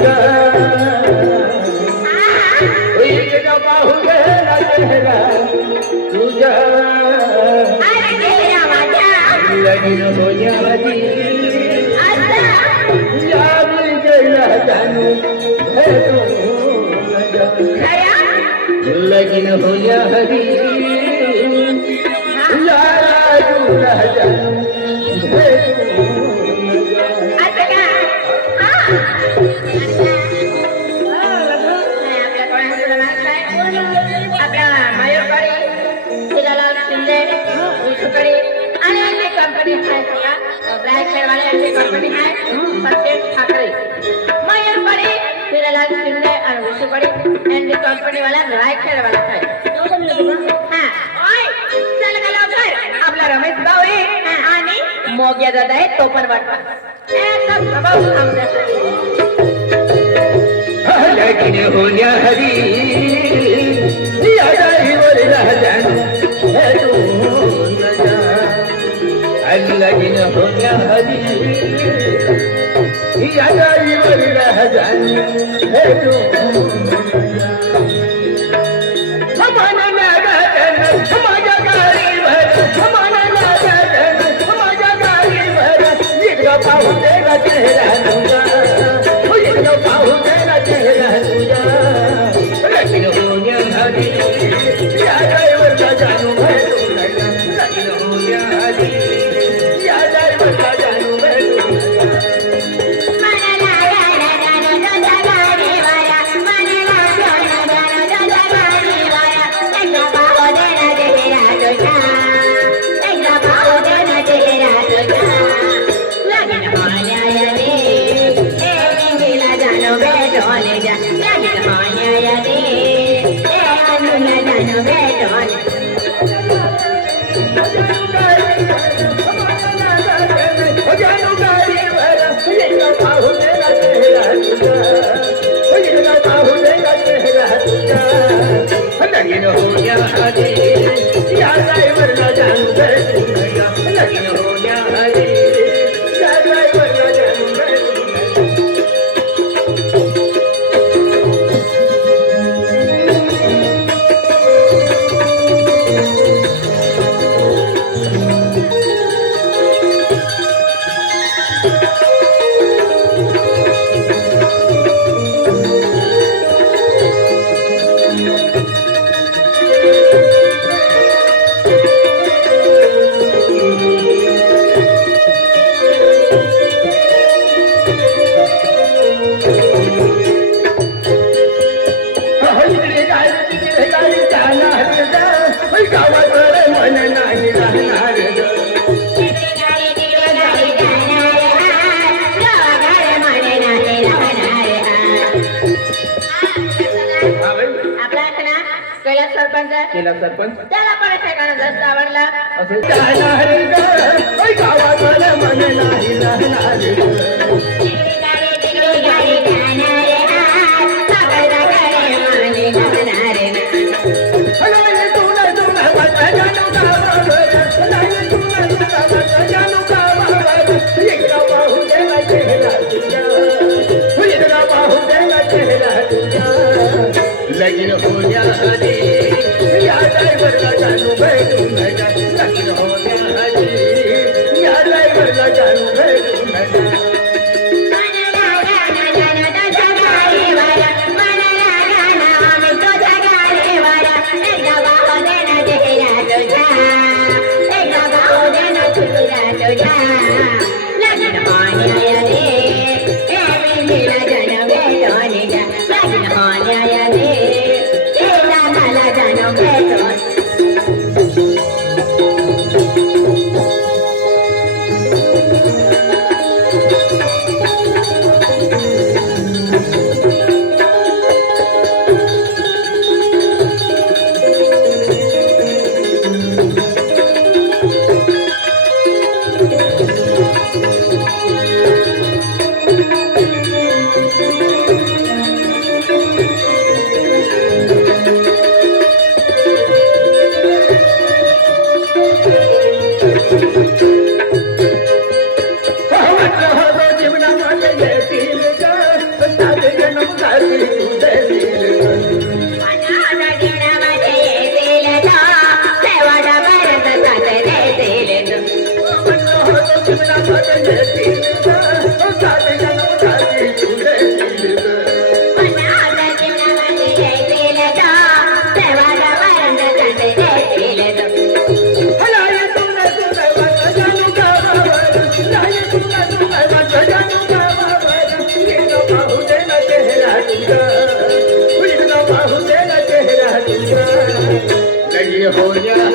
तुझा एकदा पाहू गेला चेहरा तुझा लगीन होण्याआधी या गेला जाणू लगीन होण्याआधी या तुला जाणू कंपनी वाला रायखेड वाला काय चल का लवकर आपला रमेश भाऊ आहे आणि मोग्या दादा आहे तो पण वाटवा लगीन होण्याआधी या जाईवर जाणू लगीन होण्याआधी या जाईवर जाणू माझ्या गाडीवर पाहू देगा चेहरा तुझा पाहू देगा चेहरा तुझा लगीन होण्याआधी या ड्रायव्हरला जाणू लगीन होण्याआधी या ड्रायव्हरला जाणू लगीन होण्याआधी या ड्रायव्हरला जाणू लगीन होण्याआधी या ड्रायव्हरला जाणू केला सरपंच त्याला पण ठिकाण जास्त आवडला असं जाणार गावात मन नाही राहणार लगीन होण्याआधी या ड्रायव्हरला जाणू भेटून लगीन होण्याआधी या ड्रायव्हरला जाणू भेटून येतील ग, सारे जण सारी तुला येतील ग. मनाच्या जीवनामध्ये जयतील ग, देवाला वरण चंद जयतील ग. लाय तुला तुला वाट जानू गावावर, लाय तुला तुला वाट जानू गावावर. येणं पाहू दे ना चेहरा तुझा, येणं पाहू दे ना चेहरा तुझा. लगीन होण्याआधी